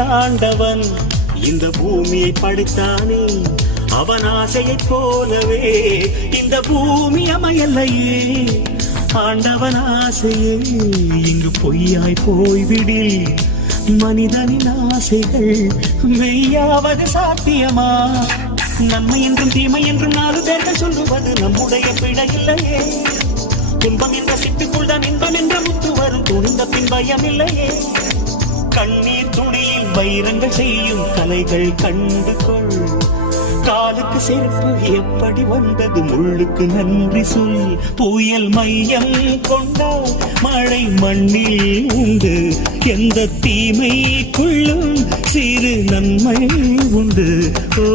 வானத்தில் ஆண்டவன் இந்த பூமியை படைத்தானே, அவன் ஆசையைப் போலவே இந்த பூமி அமையலையே. ஆண்டவன் ஆசையே இங்கு பொய்யாய் போய்விடில், மனிதனின் ஆசைகள் மெய்யாவது சாத்தியமா? நன்மை என்றும் தீமை என்றும் 4 பேர்கள் சொல்லுவது நம்முடைய பிழை இல்லையே. துன்பம் என்ற சிட்டுக்குள் தான் இன்பம் என்ற முத்து வரும், துணிந்த பின் பயம் இல்லையே. கண்ணீர் துணியில் வைரங்கள் செய்யும் கலைகள் கண்டு கொள். காலுக்கு செருப்பு எப்படி வந்தது, முள்ளுக்கு நன்றி சொல். புயல் மையம் கொண்டால் மழை மண்ணில் உண்டு, எந்த தீமைக்குள்ளும் சிறு நன்மை உண்டு. ஓ